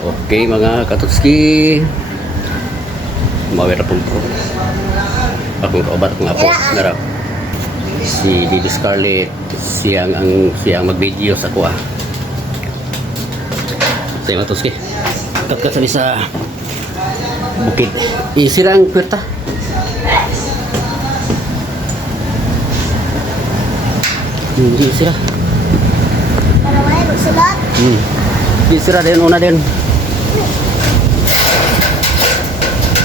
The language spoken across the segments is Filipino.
Okay mga katutski, mawira po po akong kaubat akong apo narap si Bibi Scarlett, siyang mag-video sa kuha sa mga katutski. Katkat sa bukid isirang kwerta hindi sira Para wala magsulat. hindi sira din una din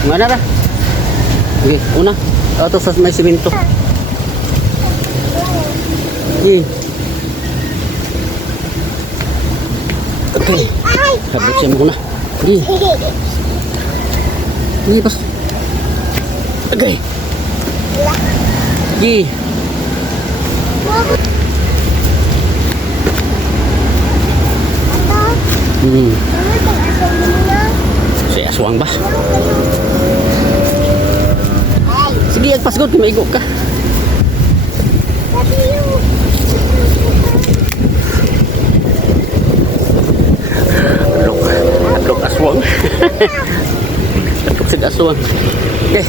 mana dah okay una atau sa may simento okay okay habis siya muna okay ini pas okay okay si aswang ba? Sige, agpasgod, maigo ka. Adlok aswang. Adlok sig aswang. Okay.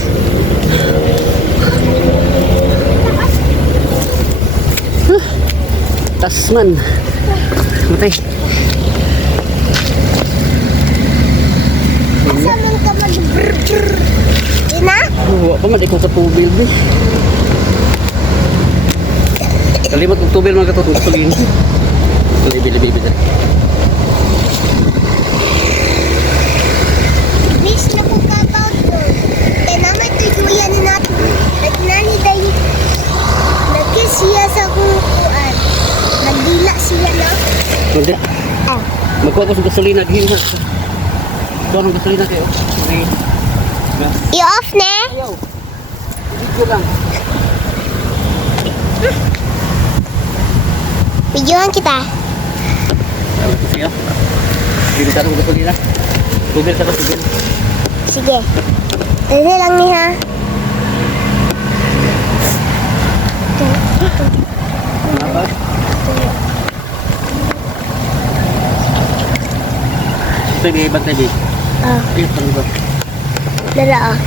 Tasman. Matay. Asamin ka mag-brr-brr. Ina? Wala pa man, ikaw sa tubil, be. Kalimot kong tubil mga katotong gasolina. Libi-libi dali. Miss na po ka about doon. Kaya naman tujuyan na natin. Nagnani dahil nagkis siya sa kukuan. Nagdila siya na. Hindi. Ah. Magkuha ko sa gasolina. Gihina. Ito ang gasolina kayo. I-off na? Ayaw. Video lang. Videoan kita. Ayaw ko siya. Gini ka ng gasolina. Tubil ka ba? Tubil. Sige. Dali lang ni ha. Kenapa? Ito yung ibat na di. Ah, Ito ang ibat. dala ah.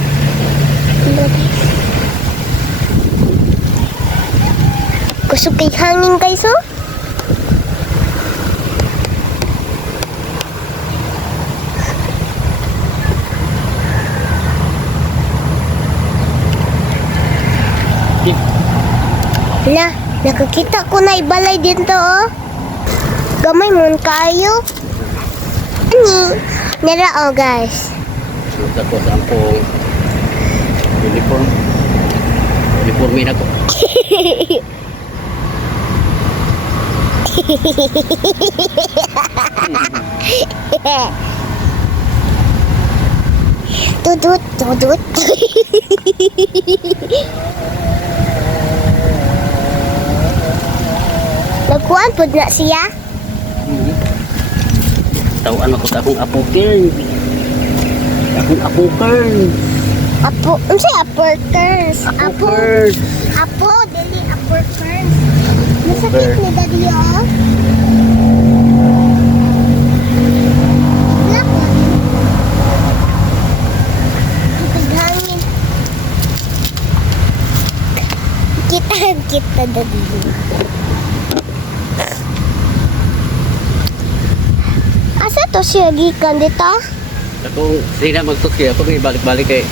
Kusog kay hangin kay so? Na, nakakita ko na ibalay dito oh. Gamay mo kayo. Ani, nara oh guys. Sudah ko sa ampong uniform. Uniforme na ko. Tudut, tudut. Nagkuhan po na siya. Tawaan ako sa akong apo Kern. Akong apo Kern. Apo, unsay uppercurse? Apo Kern. Apo, dili uppercurse. Masakit ni daddy oh. Nako. Paghangin. Kita daddy. Asa to siya gikan dito? Akong sina magtuki ako kay balik-balik kay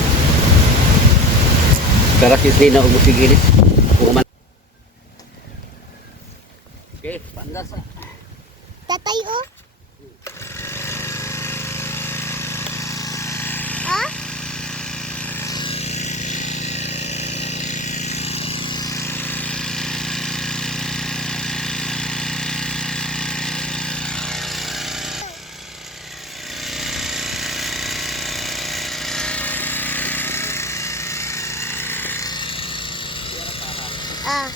karas yung sina og musigilis. Okay, pandas. Tatay oh. Ah? Ah.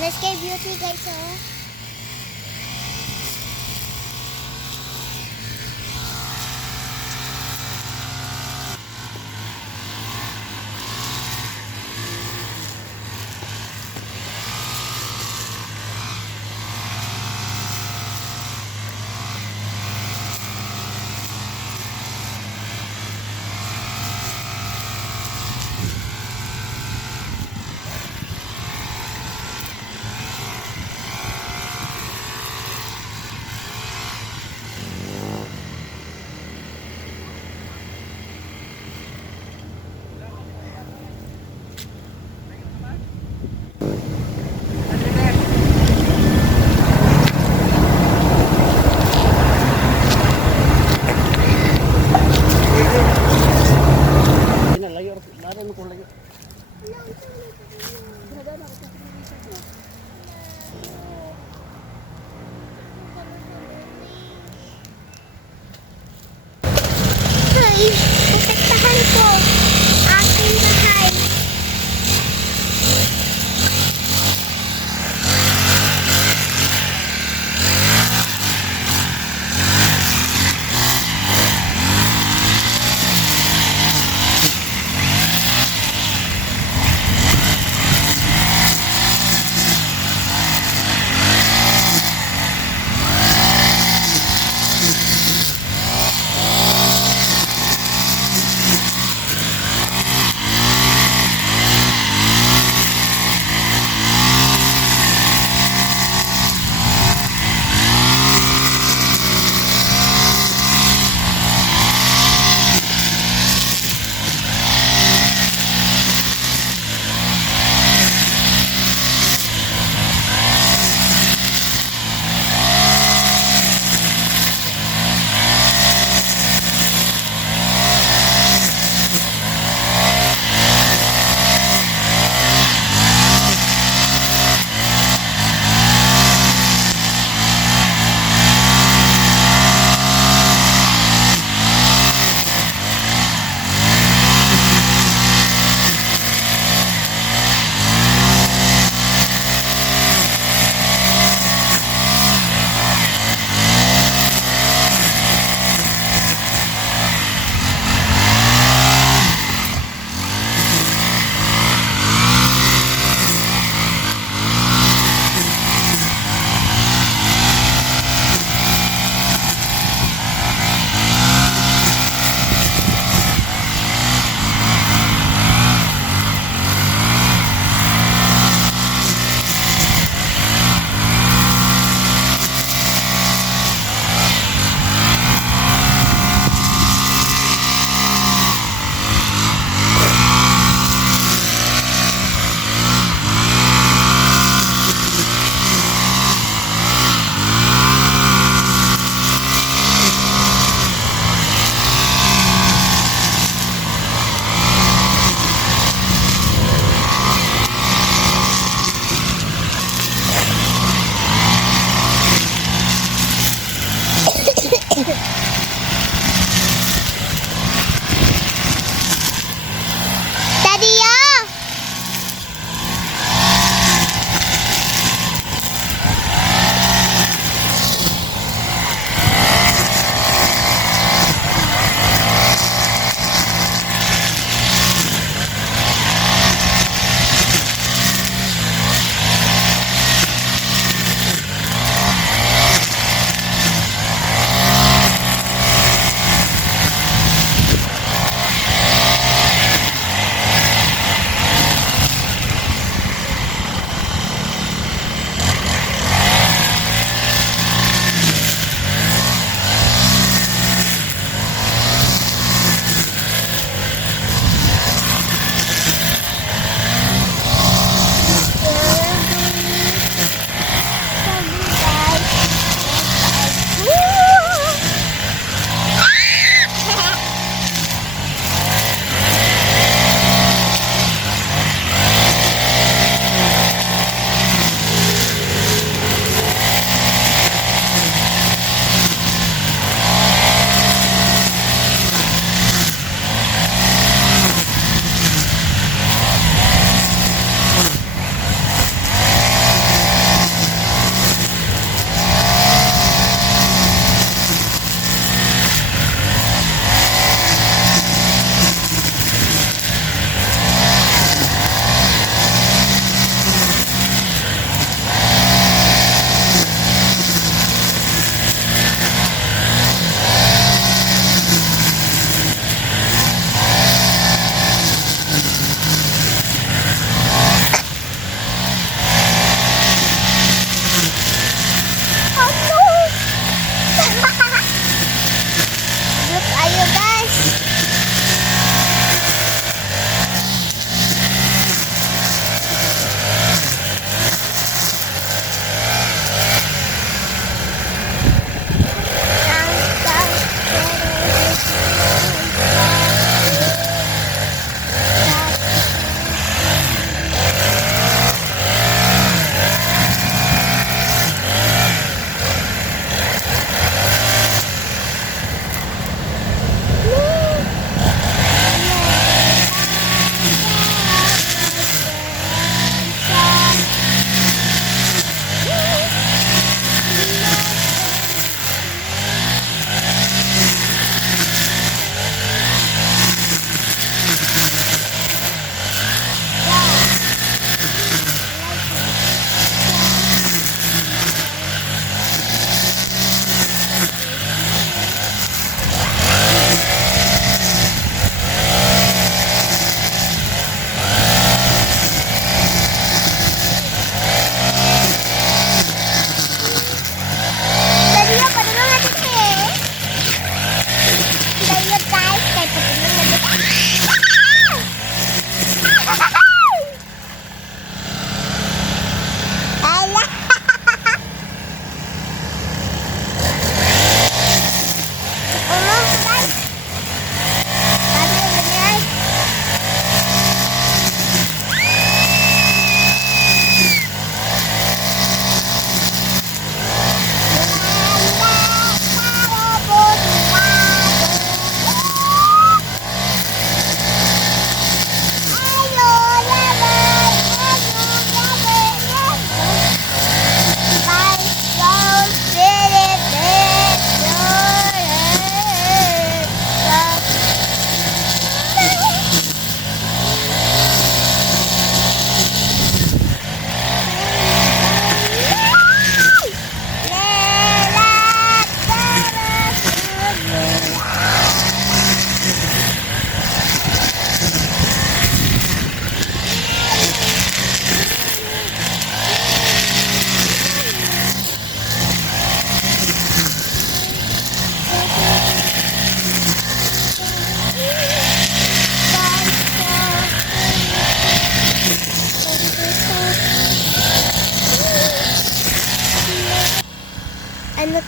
Let's get beauty guys, oh.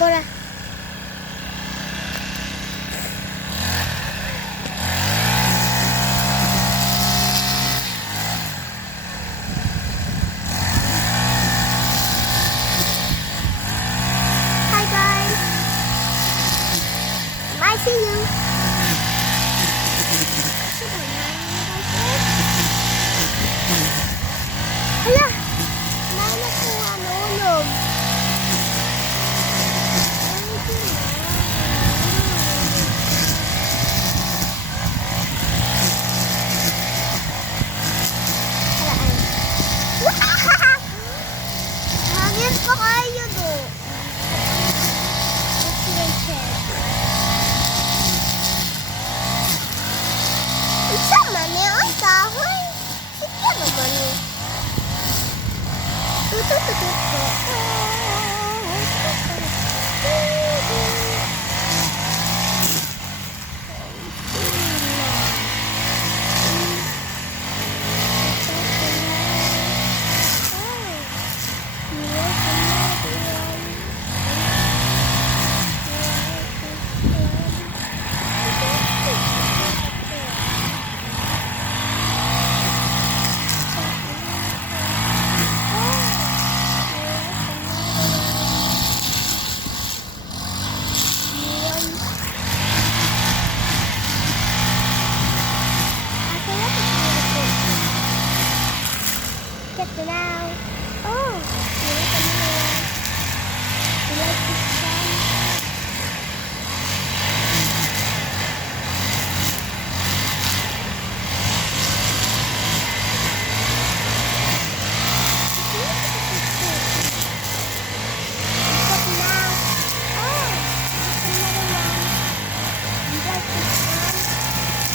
Tara. Hi guys. I see you. Hala! May nakuha nulog. Hangin pa kayo do. Isa man eh, ang kahoy. Sige naman eh. Check it out. Oh, you like this song? Check it out. Oh, there's another one. You like this song?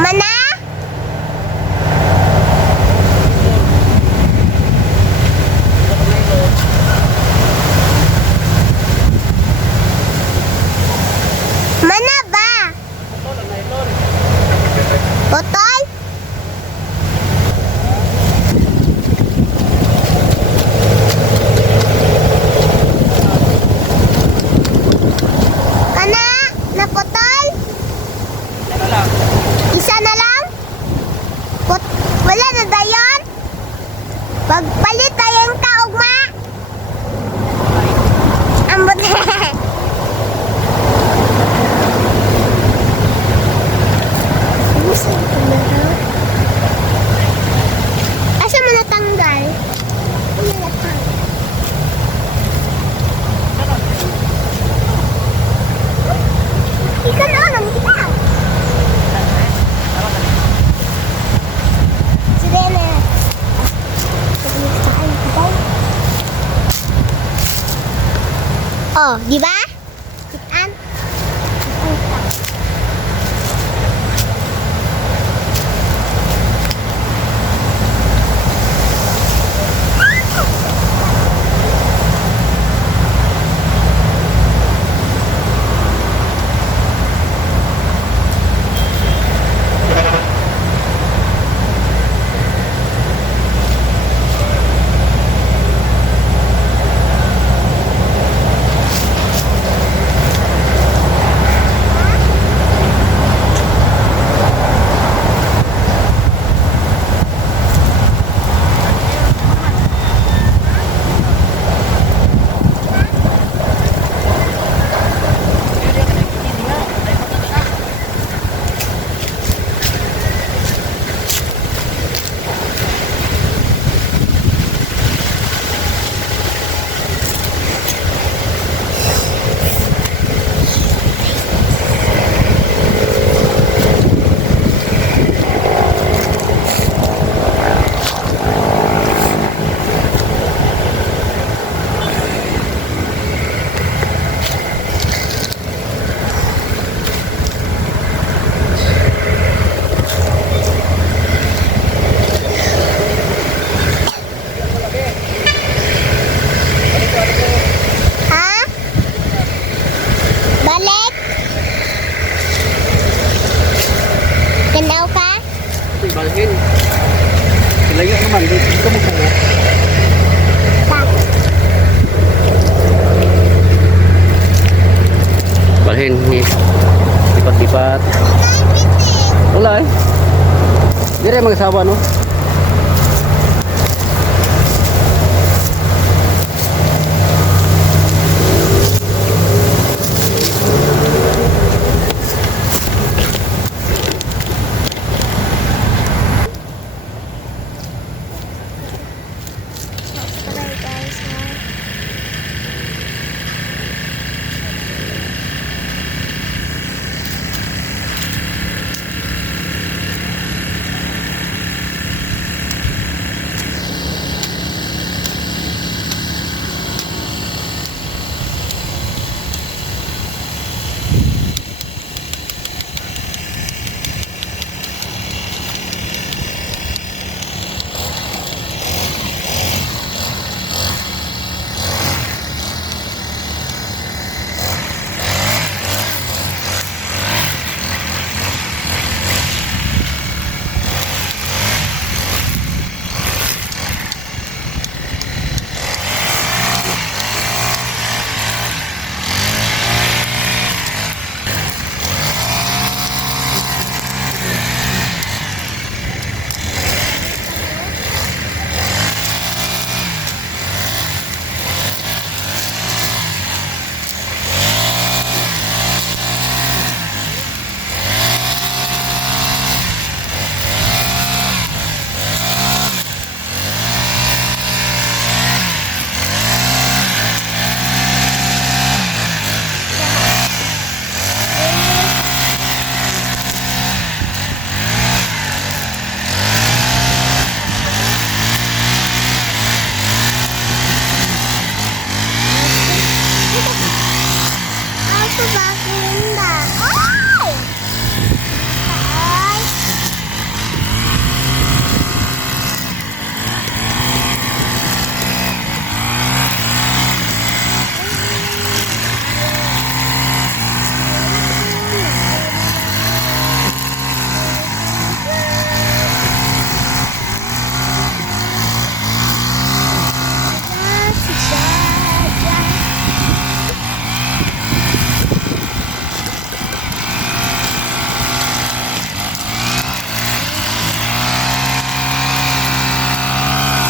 Mana? Mana ba? Botol? Kana? Napotol? Isa na lang? Wala na dayon? Pagpalit tayong kaugma? Ambot. Asa mo natanggal? Ano natanggal? Ikaw na lang kita. Sirena. Oh, di ba? Kitaan. Balhin. Layo naman. Dito mo po. Balhin. Lipat-lipat. Wala eh. Dire mag-asawa no?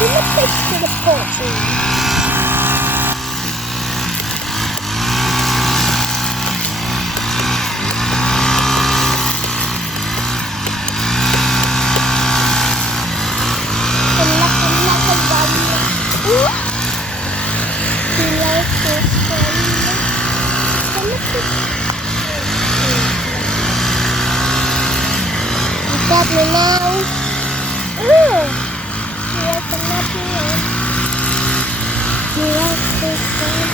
Let's to the poultry. Got me now. Ooh, here's another one. You like this one?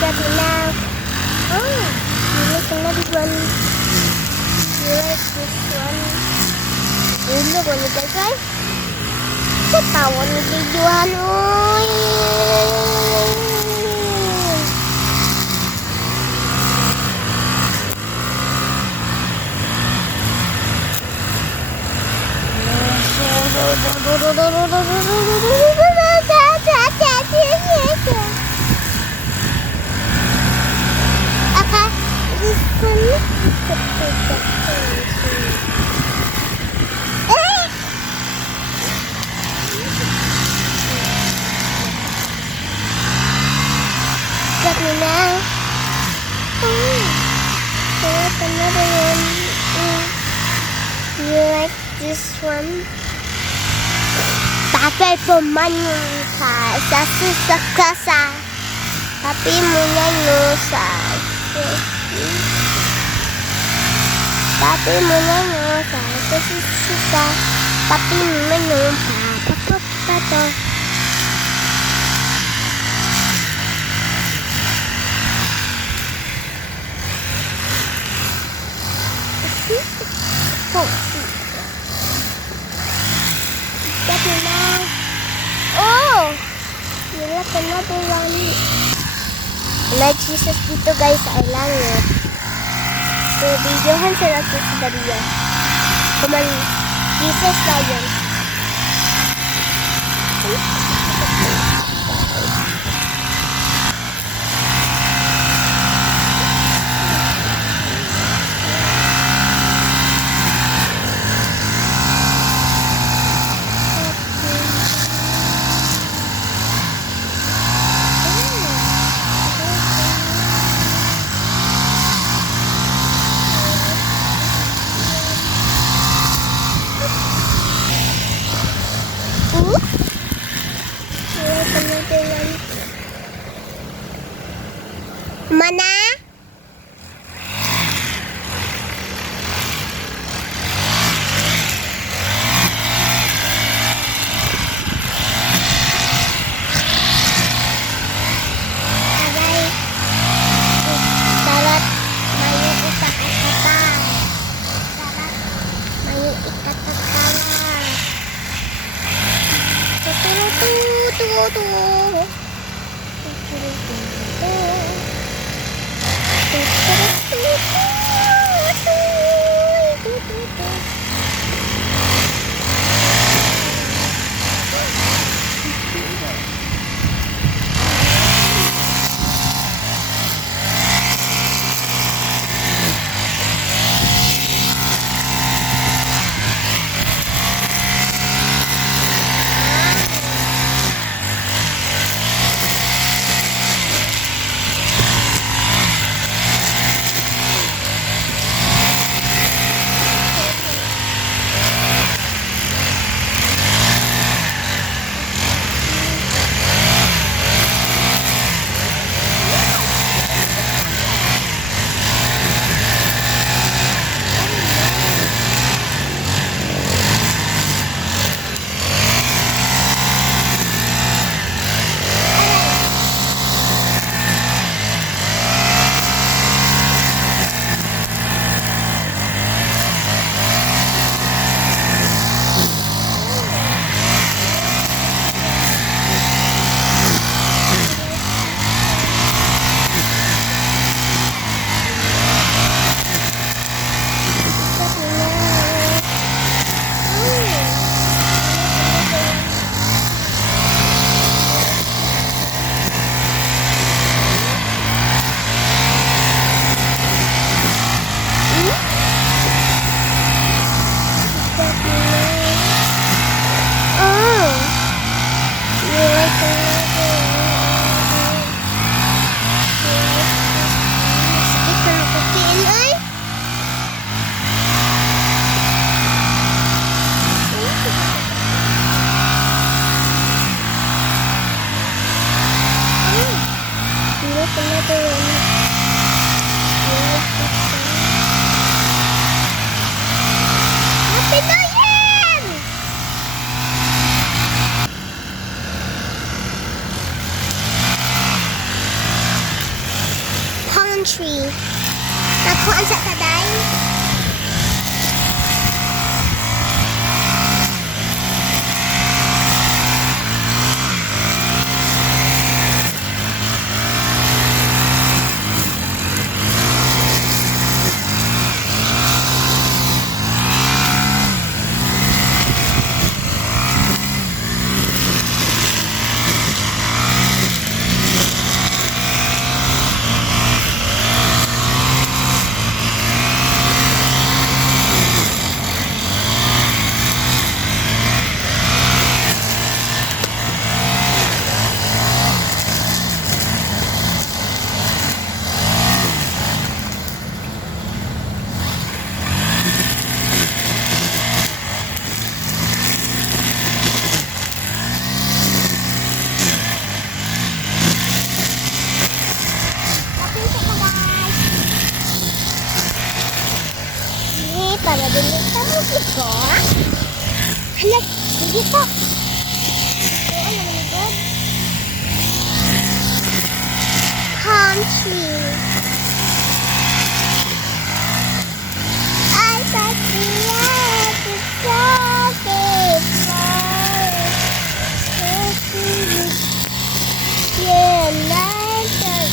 Got me now. Oh, here's another one. You like this one? Look on the guys. Ketawa nih videoan, Got me now. Oh, there's another one. You like this one? Pakai pemansa sa susah tapi menyanyosa tapi menyanyosa susah tapi menyanyosa pato. Oh, you like another one. May Jesus dito guys sa langit. Videohan sa natin si Daria. Kumali. Jesus na yun. Mana? Aray. Darat. Mayu ikat-ikatan. Darat. Mayu ikat-ikatan. Tutu. Tree. Nakuhaan sa taday. Para dulu kamu gitu. Anak, begitu. Country. I thought we had to stop it. Yeah, like that.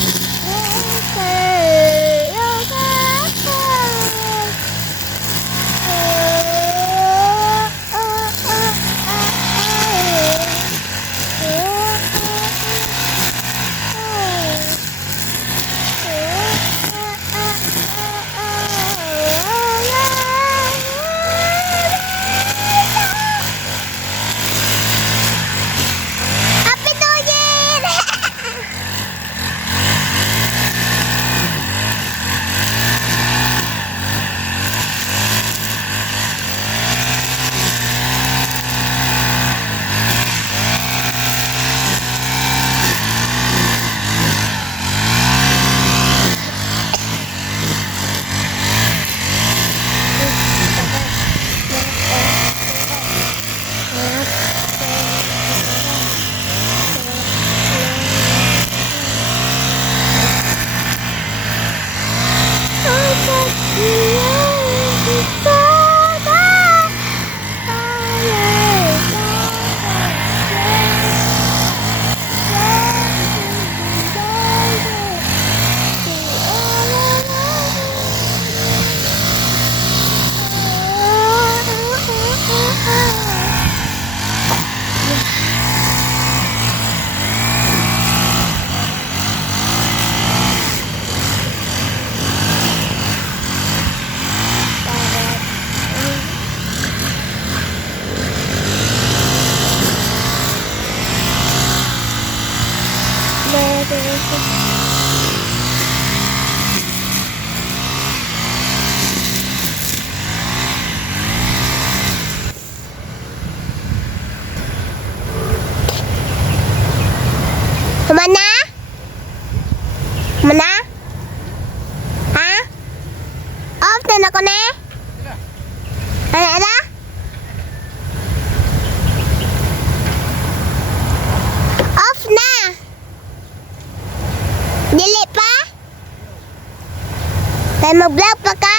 Kaya mag-vlog pa ka?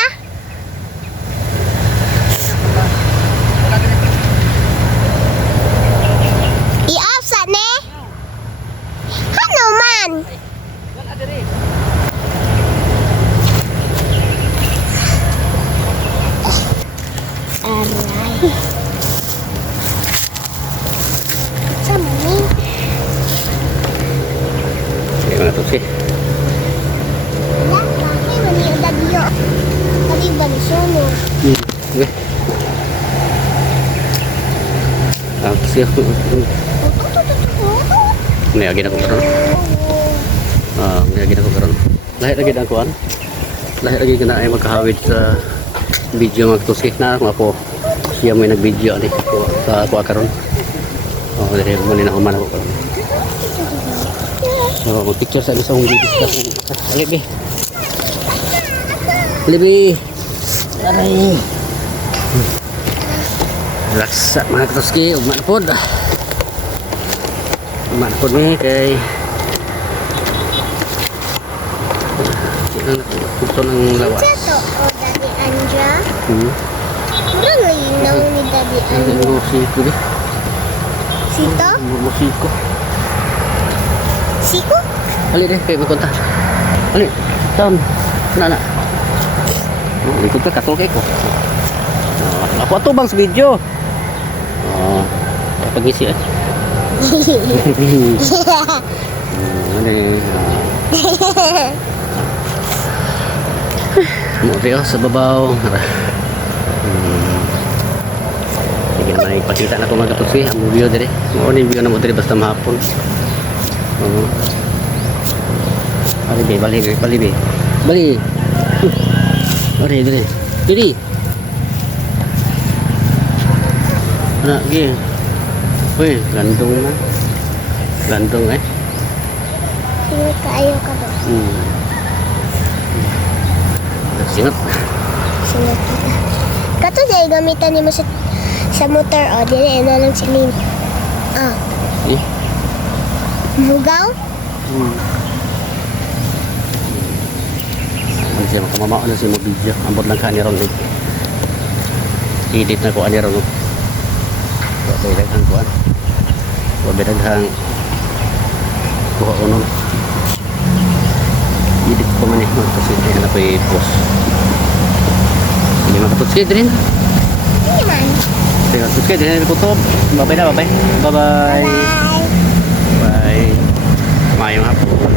I-off sa ne? Ano man? Aray. Sa mami. Sige mga tusi. Wala, bakit? Mami, ang dadiyo. Kali ba ni Sono? Sige. Sige. May agin ako karon. May agin ako karon. Lahit lagi na kuan. Lahit lagi na ay magkahawid sa video mga tusi na ako. Siya may nag-video ani sa ako karon. Dali mo ni na human ako karon. So, mag-picture sa isang video. Alibi. Alibi. Aray. Laksa mga katuski, ugman po. Ugman po ni kay ito ng lawas. Ito, o Daddy Anja. Hmm. Murang linaw ni Daddy Ang Anja. musiko di. Sito? Musiko. Siko? Ali deh, kayak berkonta. Ali, tahun. Nana. Ikut ke katol kayak kok. Aku tuh bang video. Oh, apa ngisi ya? Ini. Mau dia sebabaw. Hindi naman ipakita na ko mga katusi ang video dere. Mo ni video na mo dere basta mahapon. Bali be. Bali. Bali dere. Diri. Anak gi. Weh, gantung na. Gantung eh. Sino kayo ka ba? Sinot. Sino kita? Kato dahil gamitan ni mo sa motor o dili na lang silin. Ah, Eh. mugaw? Ano siya makamamao na siya mo video. Ambot lang ka ni Ron. Edit na ko ani Ron. Wabay daghang kuan. Wabay daghang kuha ko nun. Edit ko man eh. Kasi hindi na pa i-post. Hindi makatutsi din. Hindi man. Hindi makatutsi din. Bye-bye na. Bye-bye. Bye-bye. Bye. Bye. Mayong hapon.